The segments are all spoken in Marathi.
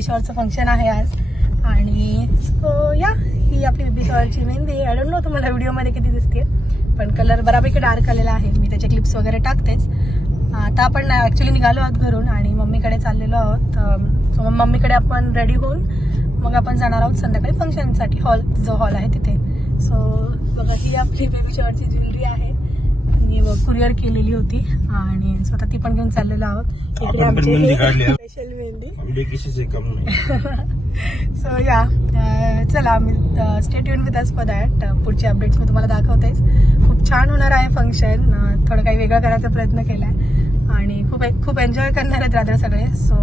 आपल्या बेबी शॉवरचं फंक्शन आहे आज. आणि सो या ही आपली बेबी शॉवरची मेहंदी. आय डोंट नो तुम्हाला व्हिडिओमध्ये किती दिसते पण कलर बऱ्यापैकी डार्क आलेला आहे. मी त्याचे क्लिप्स वगैरे टाकतेच. आता आपण ॲक्च्युली निघालो आहोत घरून आणि मम्मीकडे चाललेलो आहोत. सो मग मम्मीकडे आपण रेडी होऊन मग आपण जाणार आहोत संध्याकाळी फंक्शनसाठी हॉल जो हॉल आहे तिथे. सो बघा ही आपली बेबी शॉवरची ज्वेलरी आहे. मी कुरिअर केलेली होती आणि स्वतः ती पण घेऊन चाललेलो आहोत. इकडे आमची. स्पेशल मेहंदी. सो या चला मी स्टेट युन विथ अस फॉर दॅट पुढचे अपडेट्स मी तुम्हाला दाखवतेच. खूप छान होणार आहे फंक्शन थोडं काही वेगळं करायचा प्रयत्न केला आहे आणि खूप खूप एन्जॉय करणार आहेत रात्र सगळे. सो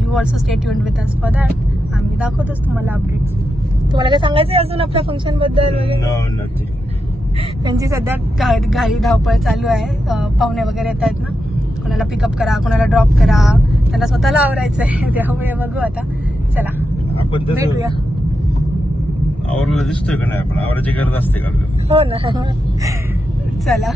यू ऑल्सो स्टेट युन विथ अस फॉर दॅट आम्ही दाखवतोच तुम्हाला अपडेट्स तुम्हाला काय सांगायचं अजून आपल्या फंक्शनबद्दल वगैरे? त्यांची सध्या घाई धावपळ चालू आहे. पाहुणे वगैरे येत आहेत ना. कोणाला पिकअप करा कोणाला ड्रॉप करा. त्यांना स्वतःला आवरायचं आहे. त्यामुळे बघू आता. चला. आपण भेटूया. आवरला दिसतोय का नाही आपण? आवराची गरज असते का? हो ना. चला.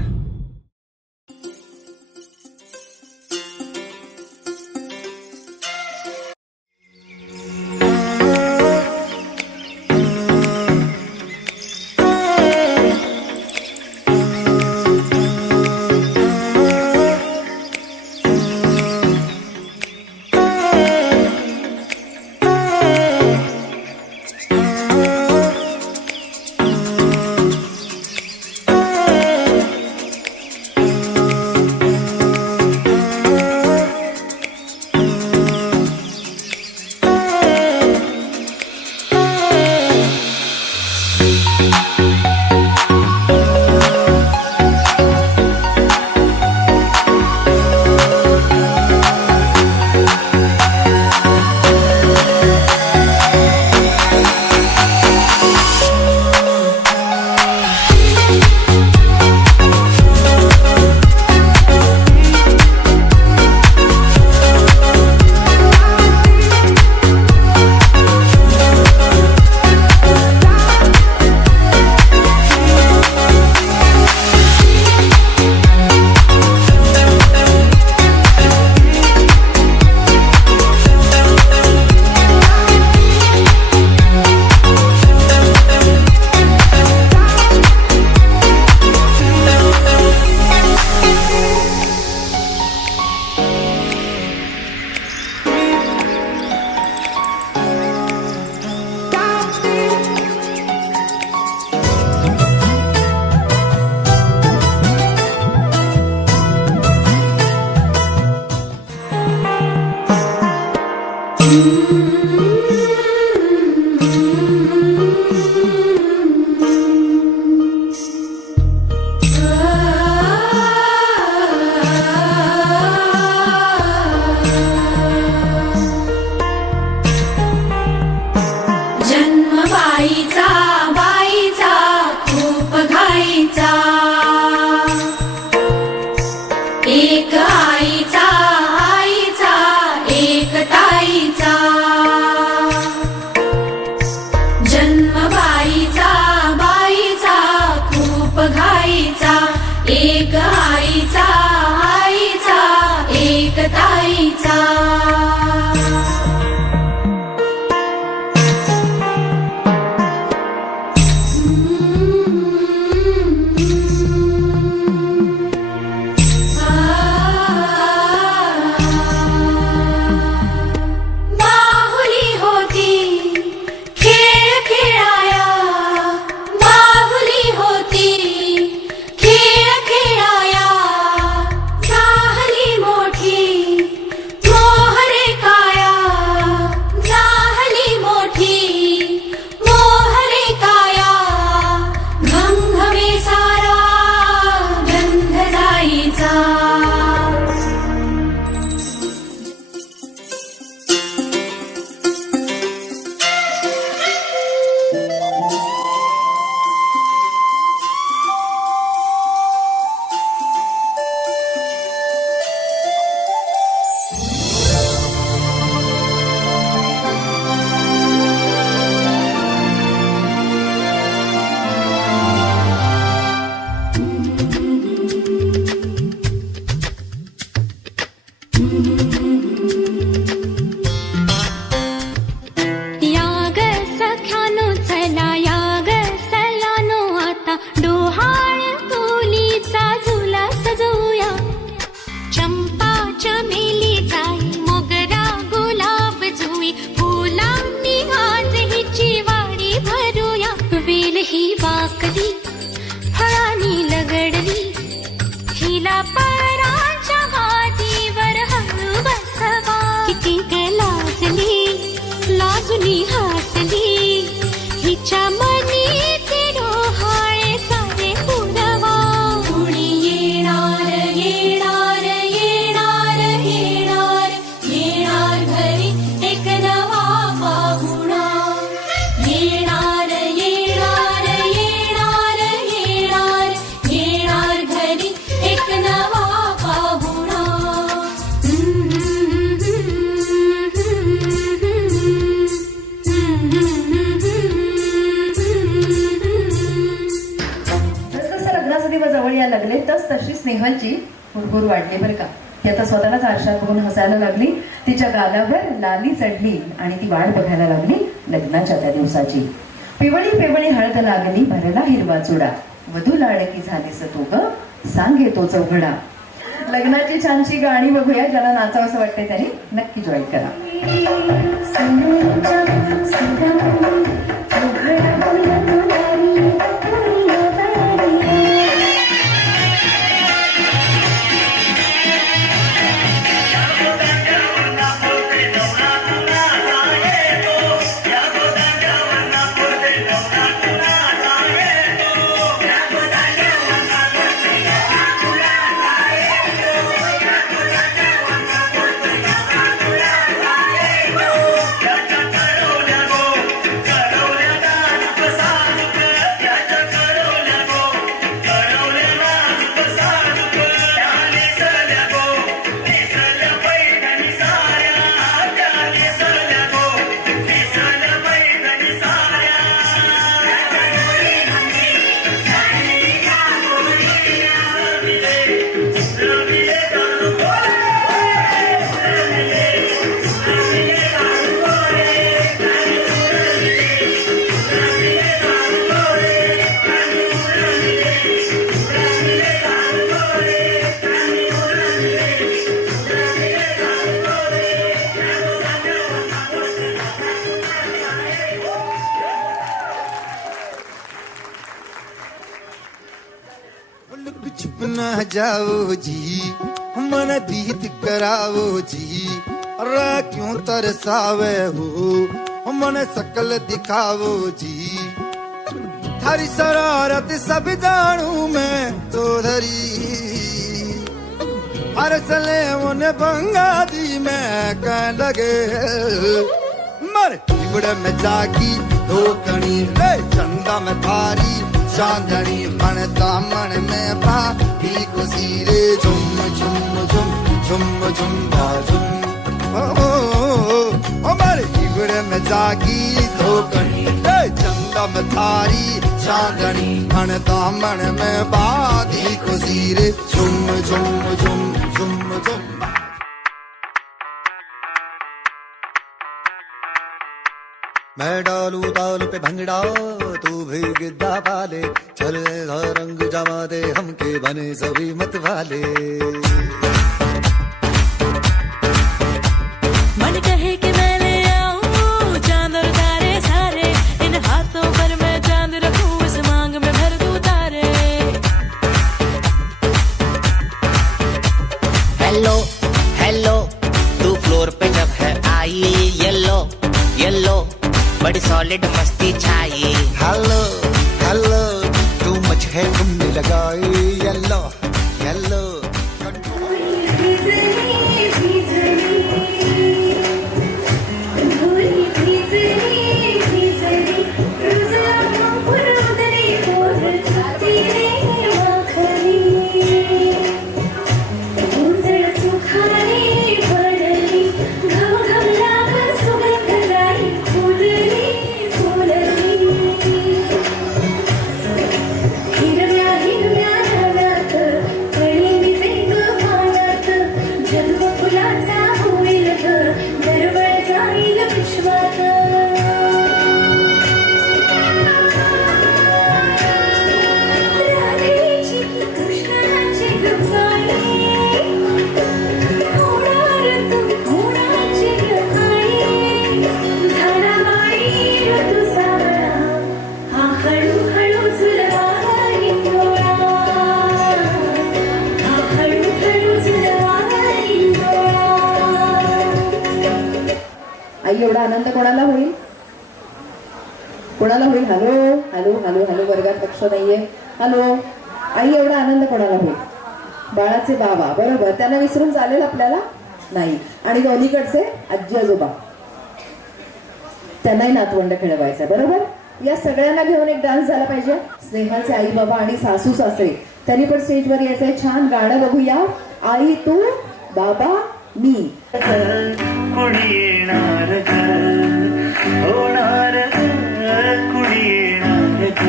आईचा तशी स्नेहलची हुरहुर वाढली बरं का. ती आता स्वतःलाच आरशात बघून हसायला लागली. तिच्या गालावर लाली चढली आणि ती वाट बघायला लागली लग्नाच्या त्या दिवसाची. पिवळी पिवळी हळद लागली भरला हिरवा चुडा. वधू लाडकी झालीस तू ग. सांगे तो चौघडा. लग्नाची छानशी गाणी बघूया ज्याला नाचावं असं वाटतंय त्यांनी नक्की जॉईन करा. जाओ जी मन दीद कराओ जी। रा क्यों तरसावे हो? मन सकल दिखाओ जी। थारी शरारत सब जानू मैं तो धरी। हर चले उन्हें बंगा दी मैं कह लगे। मर इबड़े में जागी दो कणी चंदा में थारी चांदनी मन दामन में पा में जागी दो चंदा में थारी चांदनी। मन दामन में बाधी खुशी रे झुम झुम झुम झुम झुम। मैं डालू ताल पे भंगड़ा तू भी गिद्दा पाले। चल रंग जमा दे हमके बने सभी मत वाले। मन कहे कि मैं ले आऊँ चाँद और तारे सारे इन हाथों पर मैं चाँद रखूँ इस मांग में भर दूँ तारे। हेलो हेलो तू फ्लोर पे जब है आई येलो येलो बड़ी सॉलिड मस्ती होईल एवढा आनंद कोणाला होईल? कोणाला होईल? हॅलो हॅलो हॅलो हॅलो वर्गात लक्ष नाहीये. हॅलो आई एवढा आनंद कोणाला होईल? बाळाचे बाबा बरोबर. त्यांना विसरून चालेल आपल्याला नाही. आणि दोन्हीकडचे आजी आजोबा. त्यांनाही नातवंड खेळवायचा बरोबर? या सगळ्यांना घेऊन एक डान्स झाला पाहिजे. स्नेहाचे आई बाबा आणि सासू सासरे. त्यांनी पण स्टेजवर यायचंय. छान गाणं बघूया. आई तू बाबा मी. कुणी येणार ग? होणार ग कुणी येणार ग?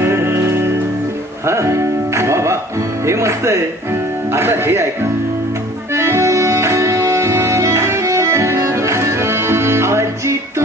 हा वा हे मस्त आहे. आता हे ऐका. आजी तू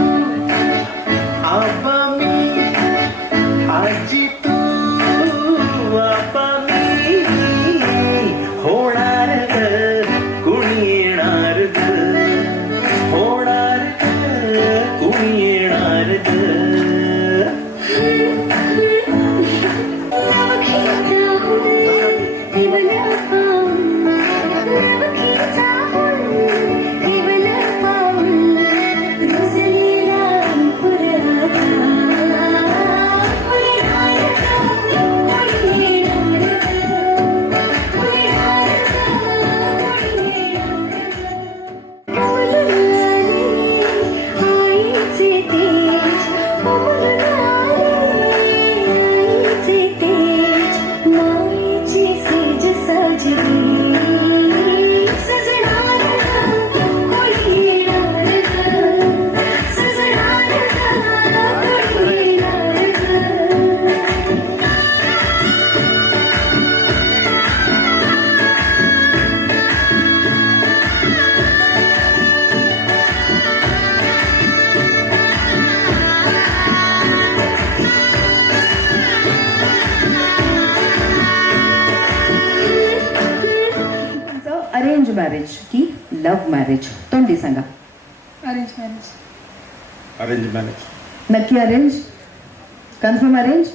कन्फर्म मॅरेज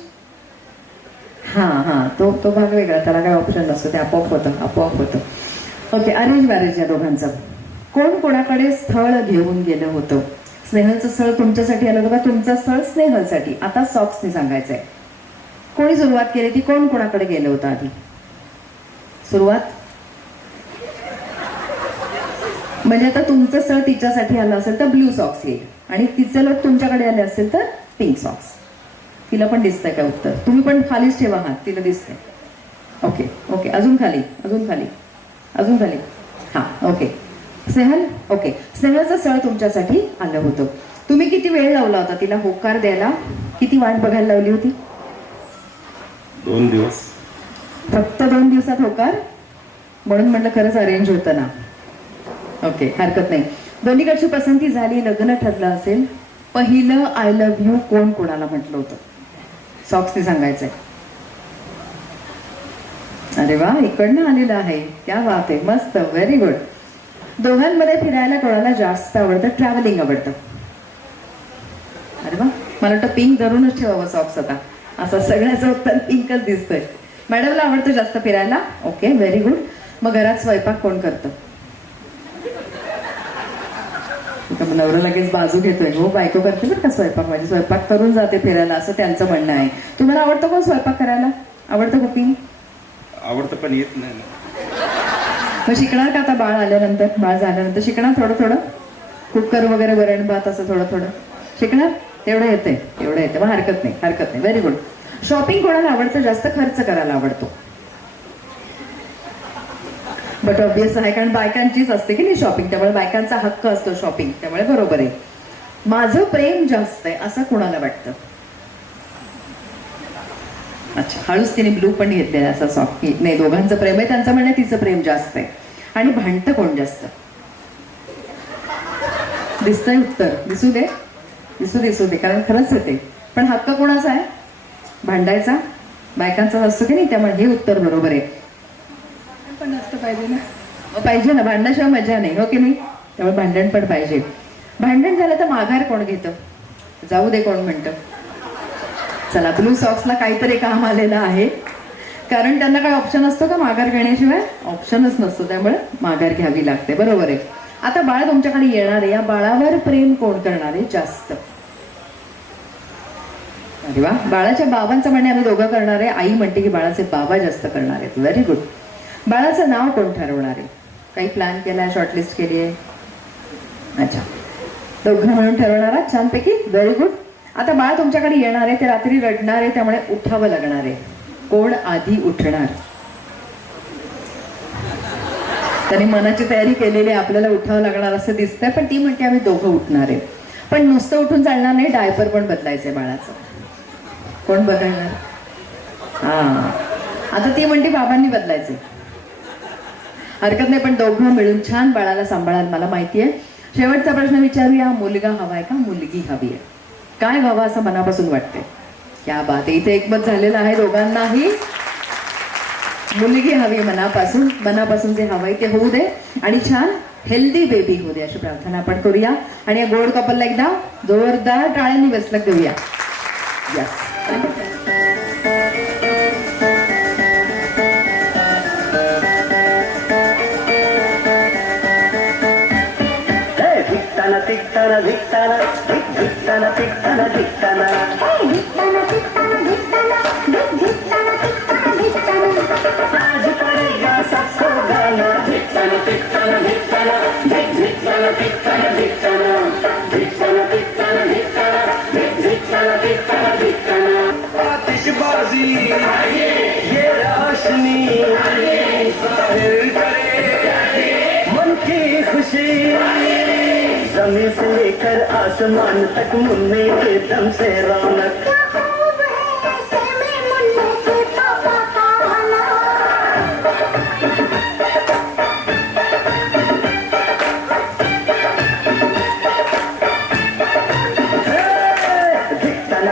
हां हां. तो तो भाग वेगळा. त्याला काय ऑप्शन नसतो. ते आपोआप होतं आपोआप होतं. ओके अरेंज मॅरेज या दोघांचं. कोण कोणाकडे स्थळ घेऊन गेलं होतं? स्नेहलचं स्थळ तुमच्यासाठी आलं होतं का? तुमचं स्थळ स्नेहलसाठी. आता सॉक्सने सांगायचंय. कोणी सुरुवात केली ती? कोण कोणाकडे गेलं होतं आधी? सुरुवात? म्हणजे आता तुमचं स्थळ तिच्यासाठी आलं असेल तर ब्ल्यू सॉक्स येईल. आणि तिचं लोक तुमच्याकडे आले असेल तर पिंक सॉक्स तिला पण दिसतंय का उत्तर? तुम्ही पण खालीच ठेवा हात तिला दिसतंय. ओके ओके अजून खाली अजून खाली अजून खाली. हां ओके स्नेहल ओके स्नेहलचं स्थळ तुमच्यासाठी आलं होतं. तुम्ही किती वेळ लावला होता तिला होकार द्यायला? किती वाट बघायला लावली होती? दोन दिवस. फक्त दोन दिवसात होकार? म्हणून म्हटलं खरंच अरेंज होतं ना. ओके हरकत नाही. दोन्हीकडची पसंती झाली लग्न ठरलं असेल. पहिलं आय लव्ह यू कोण कोणाला म्हटलं होतं? सॉक्सने सांगायचंय. अरे वा इकडनं आलेलं आहे. त्या वा आहे. मस्त. व्हेरी गुड दोघांमध्ये फिरायला कोणाला जास्त आवडतं? ट्रॅव्हलिंग आवडतं. अरे वा. मला वाटतं पिंक धरूनच ठेवावं सॉक्स आता. असं सगळ्याचं उत्तर पिंकच दिसतंय. मॅडमला आवडतं जास्त फिरायला? ओके व्हेरी गुड मग घरात स्वयंपाक कोण करतं? मग नवरा लगेच बाजू घेतोय. हो बायको करते बरं का स्वयंपाक? माझी स्वयंपाक करून जाते फिरायला असं त्यांचं म्हणणं आहे. तुम्हाला आवडतं कोण स्वयंपाक करायला? आवडतं कुकिंग? आवडतं पण येत नाही मग शिकणार का आता बाळ आल्यानंतर? बाळ झाल्यानंतर शिकणार थोडं थोडं? कुकर वगैरे वरण भात असं थोडं थोडं? शिकणार? तेवढं येते तेवढं येते मग हरकत नाही हरकत नाही. व्हेरी गुड शॉपिंग कोणाला आवडतं? जास्त खर्च करायला आवडतो. बट ऑब्विस आहे कारण बायकांचीच असते की नाही शॉपिंग त्यामुळे बायकांचा हक्क असतो शॉपिंग त्यामुळे बरोबर आहे. माझं प्रेम जास्त आहे असं कोणाला वाटतं? अच्छा हळूच तिने ब्लू पण घेतलेला असा सॉफ्ट नाही दोघांचं प्रेम आहे त्यांचं म्हणणं तिचं प्रेम जास्त आहे. आणि भांडतं कोण जास्त? दिसतंय उत्तर. दिसू दे. दिसू दिसू दे कारण खरंच येते पण हक्क कोणाचा आहे? भांडायचा? बायकांचा असतो की नाही? त्यामुळे हे उत्तर बरोबर आहे. पाहिजे ना? पाहिजे ना. भांडणाशिवाय मजा नाही हो की नाही? त्यामुळे भांडण पण पाहिजे. भांडण झालं तर माघार कोण घेतं? जाऊ दे कोण म्हणतं. चला ब्लू सॉक्सला काहीतरी काम आलेलं आहे. कारण त्यांना काय ऑप्शन असतो का माघार घेण्याशिवाय? ऑप्शनच नसतो. त्यामुळे माघार घ्यावी लागते. बरोबर आहे. आता बाळ तुमच्याकडे येणार आहे. या बाळावर प्रेम कोण करणार आहे? जास्त. अरे वा. बाळाच्या बाबांचं म्हणणे आम्ही दोघं करणार आहे. आई म्हणते की बाळाचे बाबा जास्त करणार आहेत. व्हेरी गुड बाळाचं नाव कोण ठरवणार आहे? काही प्लॅन केलाय शॉर्टलिस्ट केली आहे? अच्छा. दोघं म्हणून ठरवणार आहात छानपैकी. व्हेरी गुड आता बाळ तुमच्याकडे येणार आहे ते रात्री रडणार आहे त्यामुळे उठावं लागणार आहे. कोण आधी उठणार? त्यांनी मनाची तयारी केलेली आहे आपल्याला उठावं लागणार असं दिसतंय पण ती म्हणते आम्ही दोघं उठणार आहे. पण नुसतं उठून चालणार नाही डायपर पण बदलायचंय बाळाचं. कोण बदलणार? हा. आता ती म्हणते बाबांनी बदलायचे हरकत नाही पण दोघं मिळून छान बाळाला सांभाळाल मला माहिती आहे. शेवटचा प्रश्न विचारूया मुलगा हवाय का मुलगी हवी आहे? काय व्हावं असं मनापासून वाटते क्या बात आहे इथे एकमत झालेलं आहे दोघांनाही. मुलगी हवी मनापासून मनापासून जे हवंय ते होऊ दे आणि छान हेल्दी बेबी होऊ दे अशी प्रार्थना आपण करूया. आणि या गोड कपलला एकदा जोरदार टाळ्यांनी बसलं देऊया. Yes Gambaran. ఆకాశం అంతకు ముందే చేద్దాం శ్రీరామ దిక్కుతాన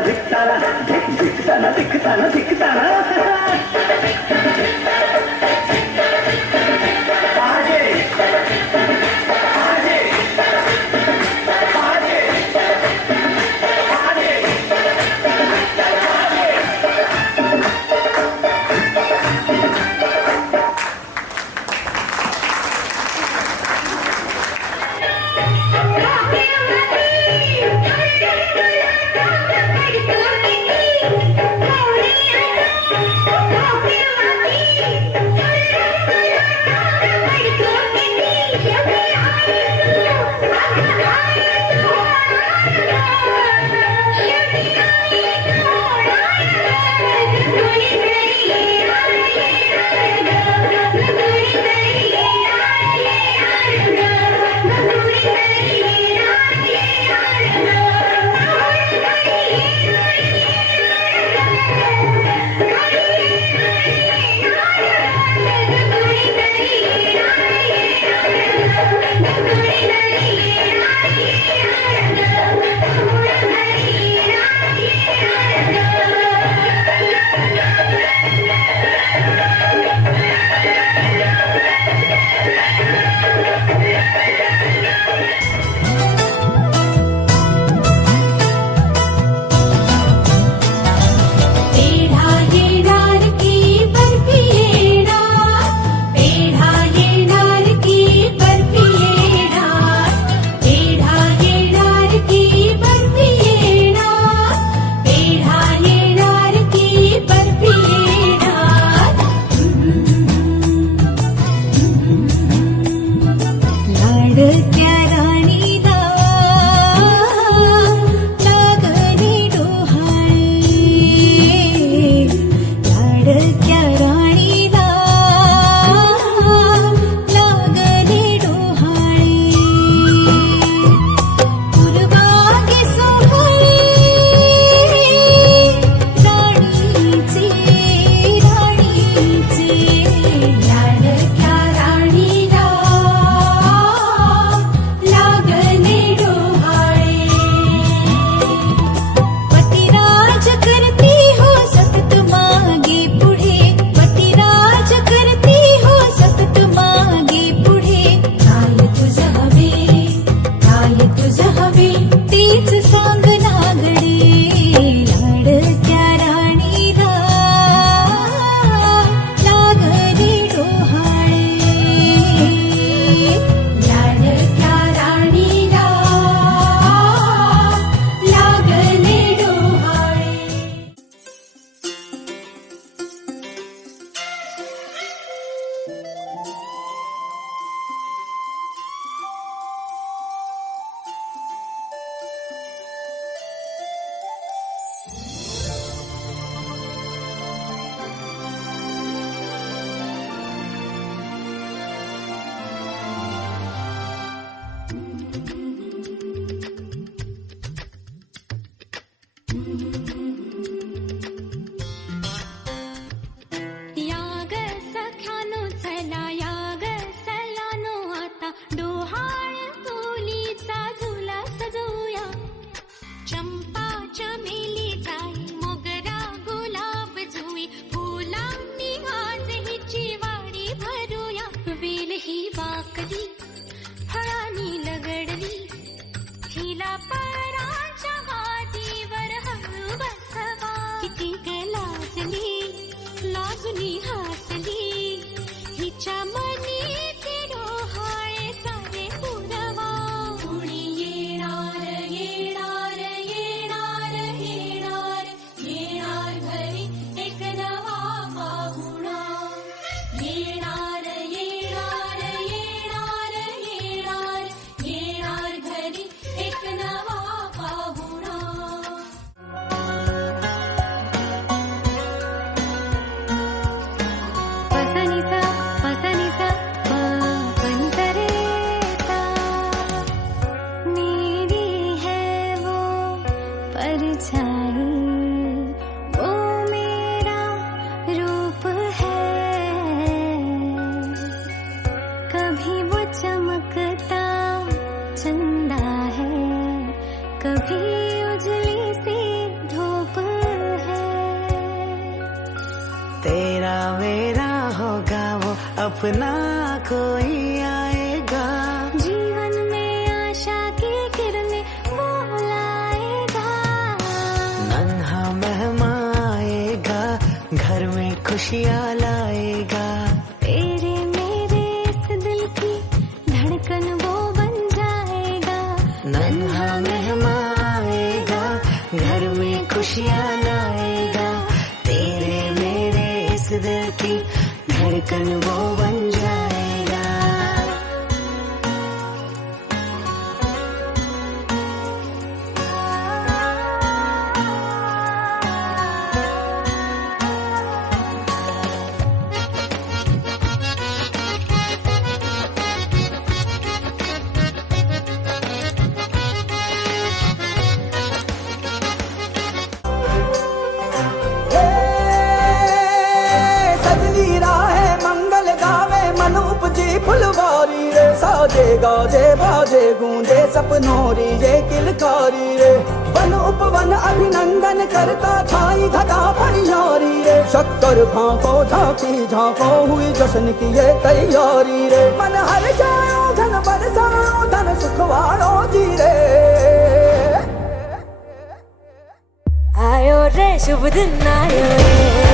దిక్కుతాన దిక్కుతాన దిక్కుతాన దిక్కుతాన चमकता चंदा है। कभी उजली सी धूप है। तेरा मेरा होगा वो अपना कोई आएगा। जीवन में आशा की किरणें वो लाएगा। नन्हा मेहमान आएगा घर में खुशियाँ झांकी झांको हुई जश्न की ये तैयारी रे। मन हर जाओ धन बरसाओ धन सुखवाड़ो जी रे। आयो रे शुभ दिन आयो। रे